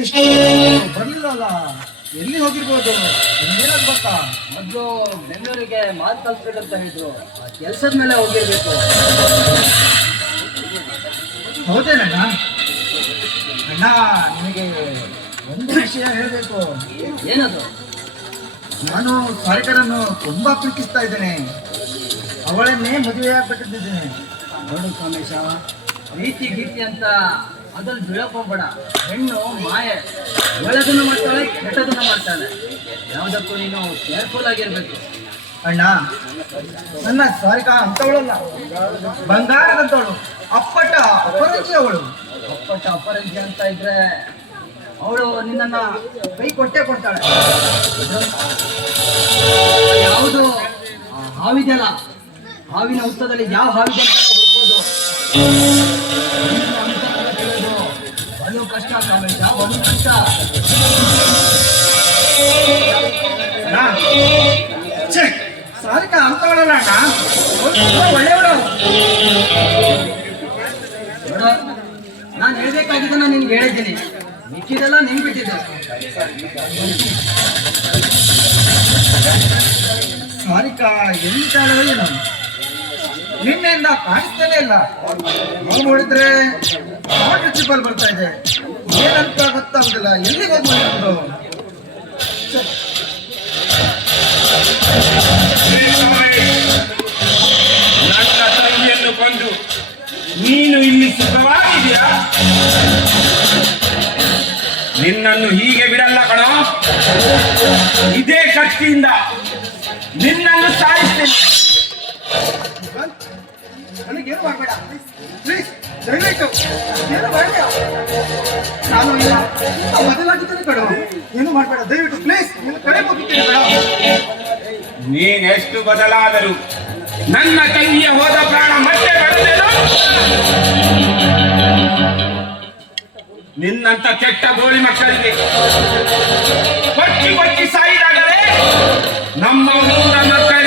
ಇಷ್ಟು ಬರ್ಲಿಲ್ಲಲ್ಲ ಎಲ್ಲಿ ಹೋಗಿರ್ಬೋದು? ಏನಾದ್ ಗೊತ್ತಾ? ಮೊದಲು ಬೆಂಗಳೂರಿಗೆ ಮಾತು ಅಂತ ಹೇಳಿದ್ರು. ಆ ಕೆಲ್ಸದ ಮೇಲೆ ಹೋಗಿರ್ಬೇಕು. ಹೌದೇನಣ್ಣ? ಅಣ್ಣ ನಿಮಗೆ ಒಂದು ವಿಷಯ ಹೇಳಬೇಕು. ಏನದು? ನಾನು ಸಾರಿಕರನ್ನು ತುಂಬಾ ಪ್ರೀತಿಸ್ತಾ ಇದ್ದೇನೆ. ಅವಳನ್ನೇ ಮದುವೆ ಆಗ್ಬಿಟ್ಟಿದ್ದೇನೆ ನೋಡು ಸೋಮೇಶ ಪ್ರೀತಿ ಗೀತಿ ಅಂತ ಅದ್ರಲ್ಲಿ ಬೀಳಕ್ ಹೆಣ್ಣು, ಮಾಯೆ, ಒಳ್ಳೆದನ್ನು ಮಾಡ್ತಾಳೆ, ಕೆಟ್ಟದನ್ನು ಮಾಡ್ತಾಳೆ. ಯಾವುದಕ್ಕೂ ನೀನು ಕೇರ್ಫುಲ್ ಆಗಿರ್ಬೇಕು. ಅಣ್ಣ, ನನ್ನ ಸಾರಿಕಾ ಅಂತವಳಲ್ಲ. ಬಂಗಾರದಂತವಳು ಅಪ್ಪಟ ಅಪರಂಜಿ ಅವಳು ಅಪ್ಪಟ ಅಪರಂಜಿ ಅಂತ ಇದ್ರೆ ಅವಳು ನಿನ್ನ ಕೈ ಕೊಟ್ಟೆ ಕೊಡ್ತಾಳೆ. ಯಾವುದು? ಹಾವಿದೆಯಲ್ಲ ಹಾವಿನ ಹುತ್ತದಲ್ಲಿ ಯಾವ ಹಾವಿದೆ ಅಂತ ಹುಡ್ಕೋದು ಸಾರಿಕಾ ಅಂತವಳಲ್ಲ ಅಣ್ಣ ಅವಳು ತುಂಬಾ ಒಳ್ಳೆಯವಳು ನಾನು ನಿನ್ಗೆ ಹೇಳಿದ್ದೀನಿ ಮಿಕ್ಕಿದೆಲ್ಲ ನಿನ್ ಬಿಟ್ಟಿದ್ದೆ ಸಾರಿಕಾ ಎಲ್ಲಿ ತಾಳೋ ನಾನು? ನಿನ್ನೆಯಿಂದ ಕಾಣಿಸ್ತಾನೆ ಇಲ್ಲ. ನಾವು ನೋಡಿದ್ರೆ ಚಿಪ್ಪಲ್ಲಿ ಬರ್ತಾ ಇದೆ. ಏನಂತ ಗೊತ್ತಾಗುದಿಲ್ಲ. ಎಲ್ಲಿಗೆ ಹೋಗ್ಬೋದು ನನ್ನ ತಂಗಿಯನ್ನು ಕೊಂದು ನೀನು ಇಲ್ಲಿ ಸುಖವಾಗಿದೆಯಾ? ನಿನ್ನನ್ನು ಹೀಗೆ ಬಿಡಲ್ಲ ಕಣ. ಇದೇ ಶಕ್ತಿಯಿಂದ ನಿನ್ನನ್ನು ಸಾಯಿಸ್ತೇನೆ. ನನಗೇನು ಮಾಡಬೇಡ. ಪ್ಲೀಸ್ ದಯವಿಟ್ಟು ಏನು ಮಾಡಬೇಡ. ನಾನು ಇಲ್ಲ. ತುಂಬಾ ಬದಲಾಗಿದ್ದೇನೆ ಕಡು ಏನು ಮಾಡಬೇಡ. ದಯವಿಟ್ಟು ಪ್ಲೀಸ್ ನಿನ್ನ ಕಡೆ ಹೋಗಿದ್ದೇನೆ ಕಣ. ನೀನೆಷ್ಟು ಬದಲಾದರು ನನ್ನ ಕೈಯ ಹೋದ ಪ್ರಾಣ ಮತ್ತೆ ನಿನ್ನಂತ ಕೆಟ್ಟ ಗೋಳಿ ಮಕ್ಕಳಿಗೆ ಕೊಚ್ಚಿ ಕೊಚ್ಚಿ ಸಾಯಿದಾಗಲೇ ನಮ್ಮ ಊರ ಮಕ್ಕಳಿಗೆ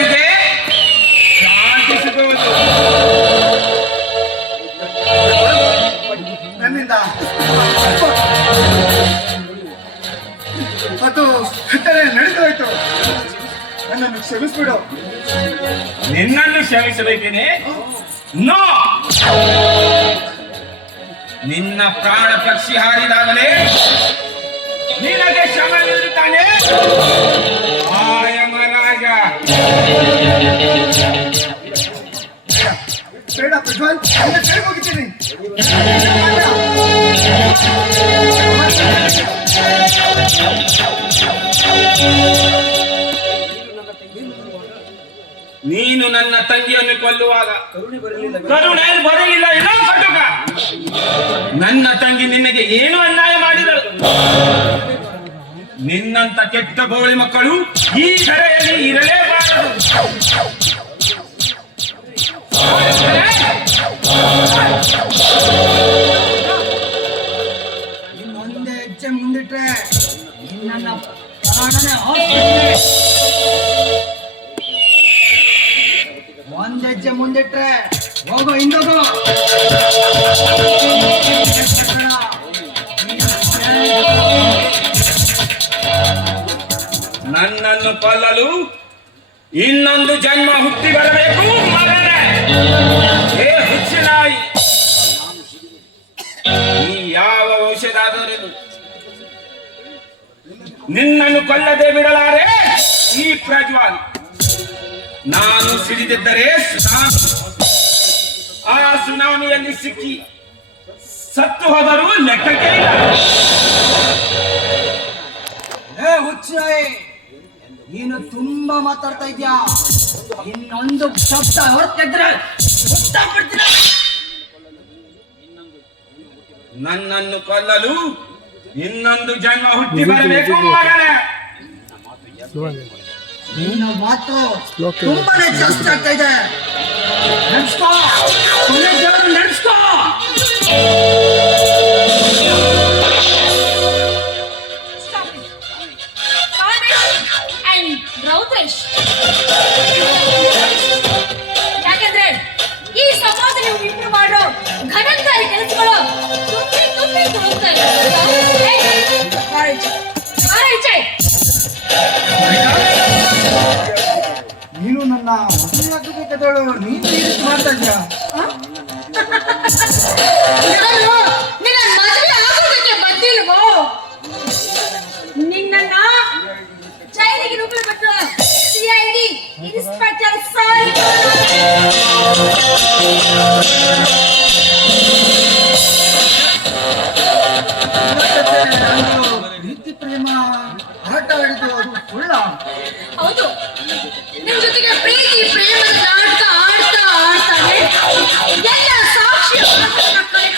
ಅದು ಘಟನೆ ನಡೆದೋಯ್ತು. ನನ್ನನ್ನು ಕ್ಷಮಿಸ್ಬಿಡು. ನಿನ್ನನ್ನು ಕ್ಷಮಿಸಬೇಕೇನೆ? ನೋ! ನಿನ್ನ ಪ್ರಾಣ ಪಕ್ಷಿ ಹಾರಿದಾಗಲೇ ನಿನಗೆ ಶ್ರಮ ನೀಡುತ್ತಾನೆ? ಯಮರಾಜ ಬೇಡ ಪ್ರಜ್ವಲ್ ಹೋಗಿದ್ದೀನಿ. ತಂಗಿಯನ್ನು ಕೊಲ್ಲುವಾಗ? ಕರುಣೆ ಬರಲಿಲ್ಲ ಇಲ್ಲ ಕಟುಕ. ನನ್ನ ತಂಗಿ ನಿನಗೆ ಏನು ಅನ್ಯಾಯ ಮಾಡಿದಳು? ನಿನ್ನಂತ ಕೆಟ್ಟ ಬೋಳಿ ಮಕ್ಕಳು ಈ ಕಡೆಯಲ್ಲಿ ಇರಲೇಬಾರದು. ನನ್ನನ್ನು ಕೊಲ್ಲಲು ಇನ್ನೊಂದು ಜನ್ಮ ಹುಟ್ಟಿ ಬರಬೇಕು ಏ ಹುಚ್ಚನಾಯಿ. ನೀ ಯಾವ ಔಷಧಾದರೂ ನಿನ್ನನ್ನು ಕೊಲ್ಲದೆ ಬಿಡಲಾರೆ ಈ ಪ್ರಜ್ವಾಲ್. ನಾನು ಸಿಡಿದಿದ್ದರೆ. ಆ ಸುನಾಮಿಯಲ್ಲಿ ಸಿಕ್ಕಿ ಸತ್ತು ಹೋದರೂ ಲೆಕ್ಕಕ್ಕೆ ಇಲ್ಲ. ಏ ಹುಚ್ಚಾಯಿ ನೀನು ತುಂಬಾ ಮಾತಾಡ್ತಾ ಇದ್ಯಾ ಇನ್ನೊಂದು ಶಬ್ದ ಹೊರತಿದ್ರೆ ಬಿಡ್ತೀನಿ ನನ್ನನ್ನು ಕೊಲ್ಲಲು ಇನ್ನೊಂದು ಜನ್ಮ ಹುಟ್ಟಿ ಬರಬೇಕು ಮಗನೇ ನಿನ್ನ ಮಾತು ತುಂಬಾನೇ ಜಾಸ್ತಿ ಆಗ್ತಾ ಇದೆ. ನಡ್ಸ್ಕೋ. ನಡ್ಸ್ಕೋ. ಕಾಂಗ್ರೆಸ್ ಯಾಕಂದ್ರೆ ಈ ಸಮಾಜ ನೀವು ಇಬ್ರು ಮಾಡೋ ಘಟನಕಾರಿ ಕೆಲಸಗಳು ತುಂಬಿ ತುಂಬಿ ತುಳುಕ್ತಾ ನೀನು ನನ್ನ ಮದುವೆಯಾಗಬೇಕಾದವಳು ನೀನು ಮಾಡ್ತಾ ಇದ್ದೀಯ? ಪ್ರೀತಿ ಪ್ರೇಮ ಆಟ ಆಡಿದ್ದು ಹೌದು. ನಿಮ್ ಜೊತೆಗೆ ಪ್ರೀತಿ ಪ್ರೇಮದ ಎಲ್ಲ ಸಾಕ್ಷಿ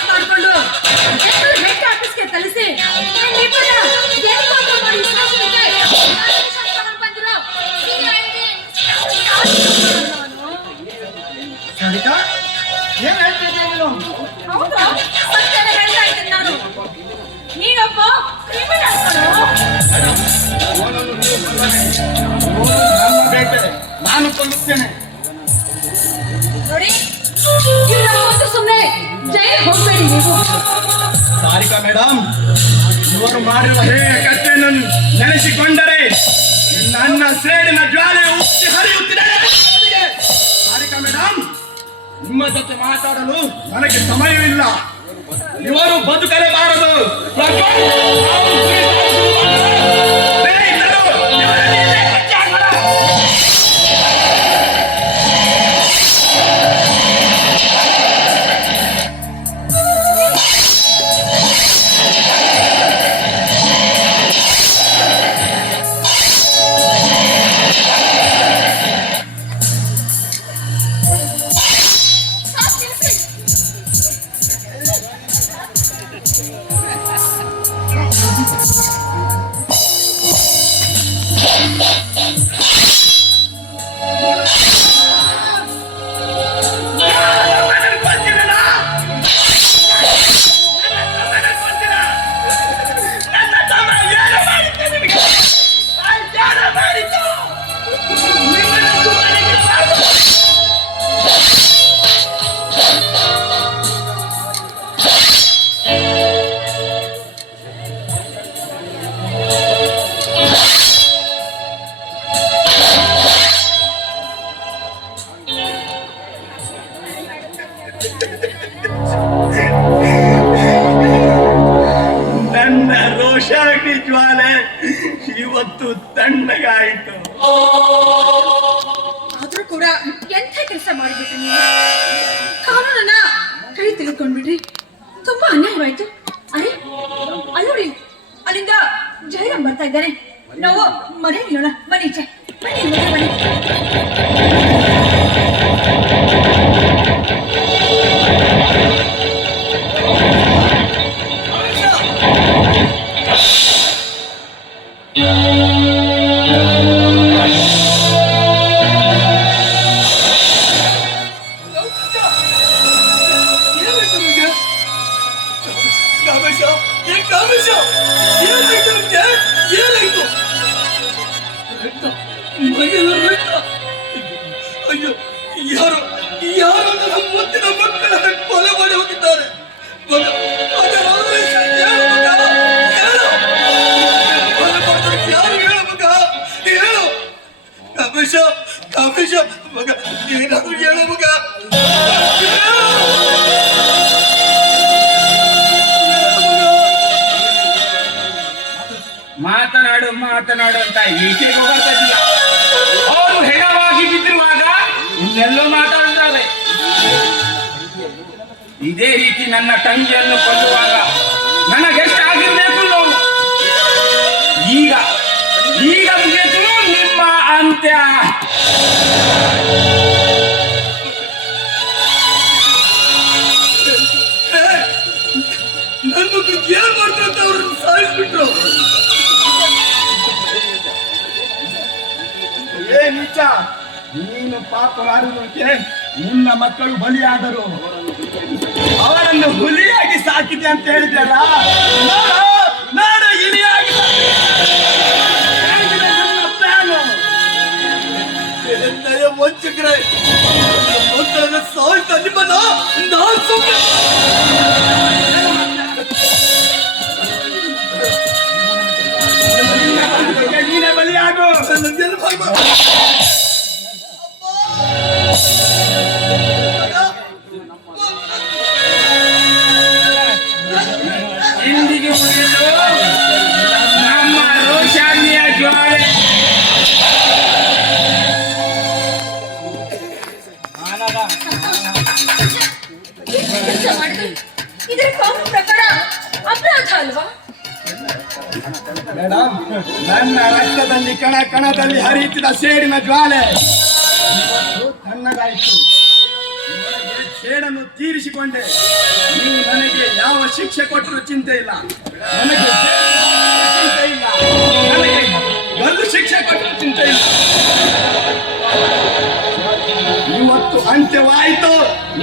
ಮಾಡ್ಕೊಂಡು ಕೊಲ್ಲುತ್ತೇನೆ ನೋಡಿ ಸುಮ್ಮನೆ ಜೈಲ್ ಹೋಗ್ಬೇಡಿ ನೀವು. ಸಾರಿಕಾ ಮೇಡಮ್ ಇವರು ಮಾಡಿರುವ ಹೇಯ ಕಥೆಯನ್ನು ನೆನೆಸಿಕೊಂಡರೆ ನನ್ನ ಸೇಡಿನ ಜ್ವಾಲೆ ಉಕ್ಕಿ ಹರಿಯುತ್ತಿದೆ. ಸಾರಿಕಾ ಮೇಡಮ್ ನಿಮ್ಮ ಜೊತೆ ಮಾತಾಡಲು ನನಗೆ ಸಮಯವಿಲ್ಲ. ಇವರು ಬದುಕಲೇಬಾರದು. ಸ್ನೇಹಿತರು, ನನ್ನ ರೋಷಾಗ್ನಿ ಜ್ವಾಲೆ ಇವತ್ತು ತಣ್ಣಗಾಯಿತು. ಆದ್ರೂ ಕೂಡ ಎಂಥ ಕೆಲಸ ಮಾಡಿಬಿಟ್ರಿ ನೀವು? ಕಾನೂನನ್ನ ಕೈ ತೆಗೆದುಕೊಂಡ್ಬಿಡ್ರಿ. ತುಂಬಾ ಅನ್ಯಾಯವಾಯ್ತು. ಅರೆ ಅಲ್ಲೋಡಿ ಅಲ್ಲಿಂದ ಜೈರಾಮ್ ಬರ್ತಾ ಇದ್ದಾರೆ. ನಾವು ಮನೆಗೆ ಹೇಳೋಣ ಬನ್ನಿ ಈಚೆ ಬನ್ನಿ ಮನೆ ಬನ್ನಿ. ಕಾಮೇಶ, ಏನಾಯ್ತು ನಿಮಗೆ? ಏನಾಯ್ತು? ರಕ್ತ, ಮೈಯೆಲ್ಲ ರಕ್ತ. ಅಯ್ಯೋ ಯಾರು ಯಾರು ನನ್ನ ಮುದ್ದಿನ ಮಕ್ಕಳನ್ನ ಕೊಲೆ ಮಾಡಿ ಹೋಗಿದ್ದಾರೆ ಮಗ ಮಗ ರಾಮೇಶ, ಹೇಳು ಹೇಳು. ಏಕೆ ಗೊತ್ತಿಲ್ಲ ಅವರು ಹೆಣವಾಗಿ ಬಿದ್ದಿರುವಾಗ ಇನ್ನೆಲ್ಲೋ ಮಾತಾಡುತ್ತಾರೆ ಇದೇ ರೀತಿ ನನ್ನ ತಂಗಿಯನ್ನು ಕೊಲ್ಲುವಾಗ ಏ ನೀನು ಪಾಪ ಮಾಡುವುದಕ್ಕೆ ನಿನ್ನ ಮಕ್ಕಳು ಬಲಿಯಾದರು. ಅವರನ್ನು ಹುಲಿಯಾಗಿ ಸಾಕಿದೆ ಅಂತ ಹೇಳಿದ್ರಲ್ಲ ನೋಡು, ಇಲಿಯಾಗಿ ವಂಚಕರೇ ಮಕ್ಕಳನ್ನ ನಿಮ್ಮನ್ನ ನಾನು ಸುಮ್ಮನೆ ನೀನೇ ಬಲಿಯಾಗು ನನ್ನ ನೆನಪಾಗ್ಬಾರ್ದು. ಅಪ್ಪ ಇಂದಿಗೆ ಉಳಿದು ನಮ್ಮ ರೋಷಾನ್ಯ ಜ್ವಾಲೆ ಕೆಲಸ ಮಾಡಿದ್ರು ಇದರ ಕಾನೂನು ಪ್ರಕಾರ ಅಪರಾಧ ಅಲ್ವಾ ಮೇಡಮ್ ನನ್ನ ರಕ್ತದಲ್ಲಿ ಕಣ ಕಣದಲ್ಲಿ ಹರಿಯುತ್ತಿದ್ದ ಸೇಡಿನ ಜ್ವಾಲೆ. ತಣ್ಣಗಾಯಿತು. ಸೇಡನ್ನು ತೀರಿಸಿಕೊಂಡೆ. ನೀವು ನನಗೆ ಯಾವ ಶಿಕ್ಷೆ ಕೊಟ್ಟರು ಚಿಂತೆ ಇಲ್ಲ. ನನಗೆ ಚಿಂತೆ ಇಲ್ಲ. ನನಗೆ ಶಿಕ್ಷೆ ಕೊಟ್ಟರು ಚಿಂತೆ ಇಲ್ಲ. ಇವತ್ತು ಅಂತ್ಯವಾಯಿತು.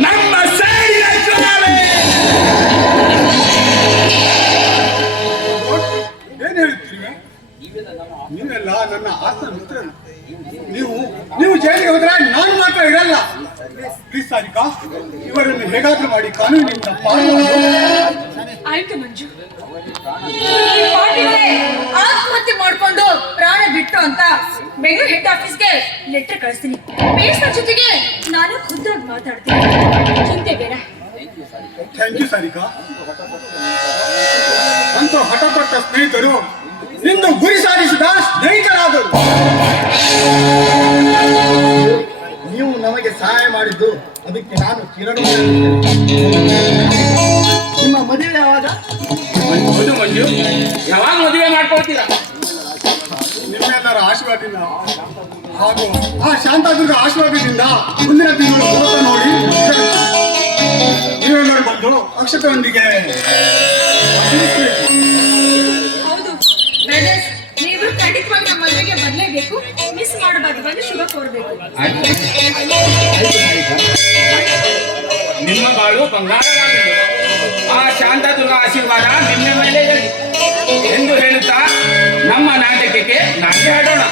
ನಮ್ಮ ಸೇಡಿನ ಜ್ವಾಲೆ. ನೀವೆಲ್ಲ ನನ್ನ ಆತ್ಮ ಮಿತ್ರರು ನೀವು ನೀವು ಜೈಲಿಗೆ ಹೋದ್ರೆ ನಾನು ಮಾತ್ರ ಇರಲ್ಲ. ಪ್ಲೀಸ್ ಸಾರಿಕಾ ಇವರನ್ನು ಹೇಗಾದ್ರೂ ಮಾಡಿ ಕಾನೂನಿನಿಂದ ಆಯ್ತು ಮಂಜು. ಈ ಆತ್ಮಹತ್ಯೆ ಮಾಡ್ಕೊಂಡು ಪ್ರಾಣ ಬಿಟ್ಟು ಅಂತ ಬೆಂಗಳೂರು ಹೆಡ್ ಆಫೀಸ್ಗೆ ಲೆಟರ್ ಕಳಿಸ್ತೀನಿ. ಪೇಸ್ನ ಜೊತೆಗೆ ನಾನು ಖುದ್ದಾಗಿ ಮಾತಾಡ್ತೀನಿ. ಚಿಂತೆ ಬೇಡ. ಥ್ಯಾಂಕ್ ಯು ಸಾರಿಕಾ ಅಂತೂ ಹಠಪಟ್ಟ ಸ್ನೇಹಿತರು ನಿಂದು ಗುರಿ ಸಾಧಿಸಿದ ಸ್ನೇಹಿತರಾದರು. ನೀವು ನಮಗೆ ಸಹಾಯ ಮಾಡಿದ್ದು ಅದಕ್ಕೆ ನಾನು ಕಿರಣ. ನಿಮ್ಮ ಮದುವೆ ಯಾವಾಗ? ಹೌದು ಮಂಜು ಯಾವಾಗ ಮದುವೆ ಮಾಡ್ಕೊಳ್ತೀರಾ? ನಿಮ್ಮೆಲ್ಲರ ಆಶೀರ್ವಾದದಿಂದ ಹಾಗೂ ಆ ಶಾಂತಾದುರ್ಗ ಆಶೀರ್ವಾದದಿಂದ ಮುಂದಿನ ತಿಂಗಳು ಮುಹೂರ್ತ ನೋಡಿ. ನೀವೆಲ್ಲರೂ ಬಂದು ಅಕ್ಷತೆಯೊಂದಿಗೆ ಮಾಡಬೇಕು ಮಿಸ್ ಮಾಡಬಾರ್ದು. ಬಂದು ಶುಭ ಕೋರಬೇಕು. ನಿಮ್ಮ ಬಾಳು ಬಂಗಾರ ಆ ಶಾಂತ ದುರ್ಗಾ ಆಶೀರ್ವಾದ ನಿಮ್ಮ ಮೇಲೆ ಎಂದು ಹೇಳುತ್ತಾ ನಮ್ಮ ನಾಟಕಕ್ಕೆ ನಾಟ್ಯ ಆಡೋಣ.